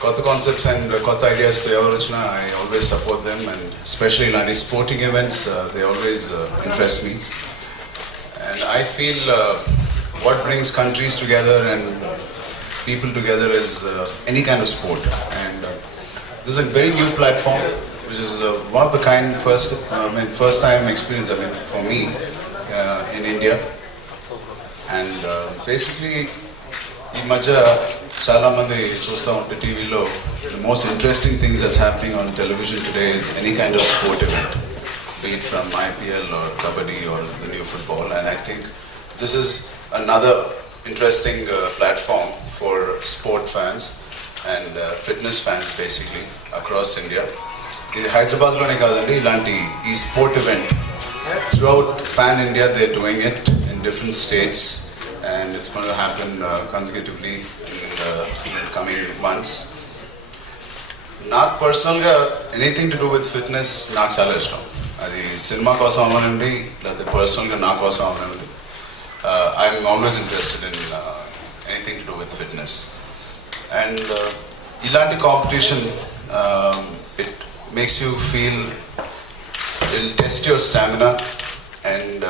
Kotta concepts and kotta ideas ఎవరు వచ్చినా I always support them, and especially in any sporting events they always interest me. And I feel what brings countries together and people together is any kind of sport. And this is a very new platform, which is one of the kind, first time experience for me in India. And basically ఈ మధ్య చాలా మంది చూస్తూ ఉంటే టీవీలో the most interesting things that's happening on television today is any kind of sport event, be it from IPL or Kabaddi or the new football. And I think this is another interesting platform for sport fans and fitness fans basically across India. ఇది హైదరాబాద్లోనే కాదండి, ఇలాంటి ఈ sport event throughout pan India they're doing it in different states, and it's going to happen consecutively in the coming months. నాకు పర్సనల్గా anything to do with fitness నాకు చాలా ఇష్టం. అది సినిమా కోసం అవ్వనండి, లేదా పర్సనల్గా నా కోసం అవ్వనండి. I'm always interested in anything to do with fitness. And ఇలాంటి competition it makes you feel, it will test your stamina, and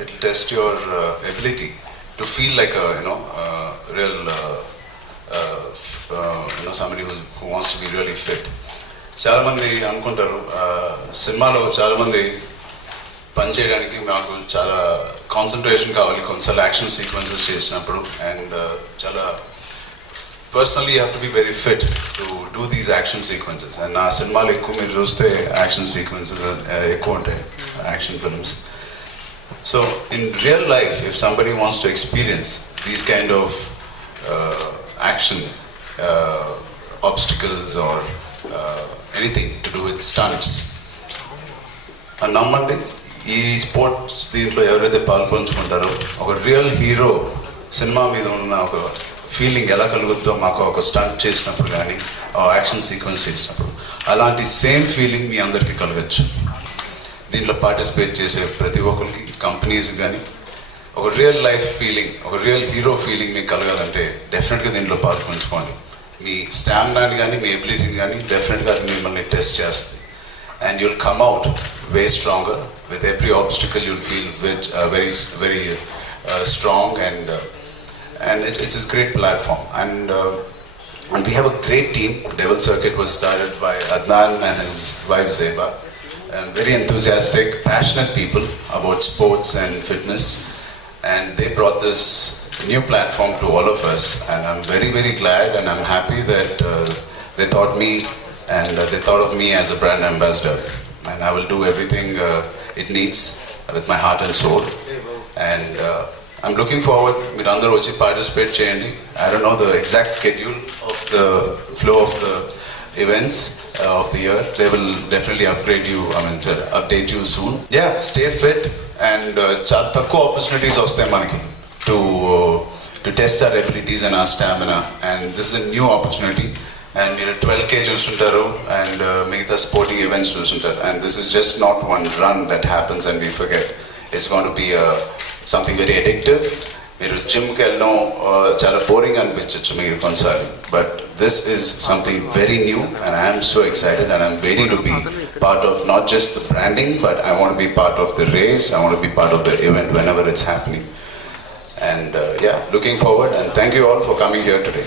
it will test your ability to feel like a real somebody who wants to be really fit. చాలా మంది అనుకుంటారు సినిమాలో చాలా మంది పని చేయడానికి మాకు చాలా కాన్సన్ట్రేషన్ కావాలి కొన్నిసార్లు యాక్షన్ సీక్వెన్సెస్ చేసినప్పుడు, అండ్ చాలా personally you have to be very fit to do these action sequences. And నా సినిమాలు ఎక్కువ మీరు చూస్తే యాక్షన్ సీక్వెన్సెస్ ఎక్కువ ఉంటాయి, action films. So in real life if somebody wants to experience these kind of action obstacles or anything to do with stunts, నమ్మండి ఈ స్పోర్ట్స్ దీంట్లో ఎవరైతే పాల్పంచుకుంటారో ఒక రియల్ హీరో సినిమా మీద ఉన్న ఒక ఫీలింగ్ ఎలా కలుగుద్దో మాకు ఒక స్టంట్ చేసినప్పుడు కానీ యాక్షన్ సీక్వెన్స్ చేసినప్పుడు, అలాంటి సేమ్ ఫీలింగ్ మీ అందరికీ కలగచ్చు. దీంట్లో పార్టిసిపేట్ చేసే ప్రతి ఒక్కరికి, కంపెనీస్ కానీ ఒక రియల్ లైఫ్ ఫీలింగ్, ఒక రియల్ హీరో ఫీలింగ్ మీకు కలగాలంటే డెఫినెట్గా దీంట్లో పాల్పంచుకోండి. మీ స్టామినాని కానీ మీ ఎబిలిటీని కానీ డెఫినెట్గా అది మిమ్మల్ని టెస్ట్ చేస్తుంది. And you'll come out way stronger with every obstacle. You'll feel very very strong, and it's a great platform. And we have a great team. Devil Circuit was started by Adnan and his wife Zeba, and very enthusiastic, passionate people about sports and fitness, and they brought this new platform to all of us, and I'm very very glad, and I'm happy that they thought me, and they thought of me as a brand ambassador, and I will do everything it needs with my heart and soul. And I'm looking forward మీరు అందరూ వచ్చి పార్టిసిపేట్ చేయండి. I don't know the exact schedule of the flow of the events of the year. They will definitely update you soon. Yeah, stay fit, and చాలా తక్కువ ఆపర్చునిటీస్ వస్తాయి మనకి to test our abilities and our stamina, and this is a new opportunity. And మీరు 12K చూస్తుంటారు, and మిగతా sporting events చూస్తుంటారు, and this is just not one run that happens and we forget. It's going to be something very addictive. మీరు జిమ్కి వెళ్ళడం చాలా బోరింగ్ అనిపించవచ్చు మీరు కొన్నిసార్లు, but this is something very new, and I'm so excited, and I'm waiting to be part of not just the branding, but I want be part of the race. I want be part of the event whenever it's happening. And yeah, looking forward, and thank you all for coming here today.